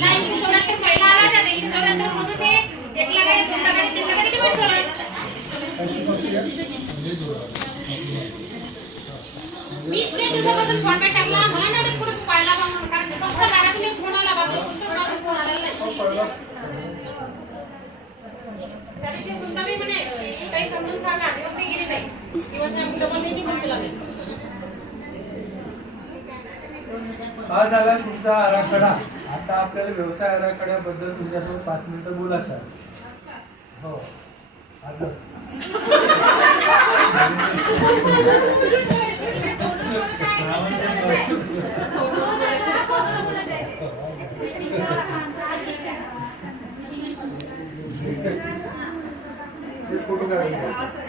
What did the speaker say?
लाईनची 74 पहिला आला त्या 174 मधून ते 1 लाखाने 2 लाखाने 3 लाखाने डिवाइड करा. मी इतके दिवसापासून फॉर्मॅट टाकला मला नाही वाटत कुठे पाळला म्हणून कारण फक्त घरातून एक फोन आला बाबा पुस्तक मागून फोन आलेला नाही. त्या दिवशी सुद्धा मी म्हणे काही समजून सांगा तेव्हा ते गेली नाही किंवा त्या मुलांनी म्हटलं लागले. हा झाला तुमचा आराखडा. आता आपल्याला व्यवसाय आराखड्याबद्दल तुमच्यासोबत 5 मिनिटं बोलायचं आहे. हो आजच फोटो काढायचा.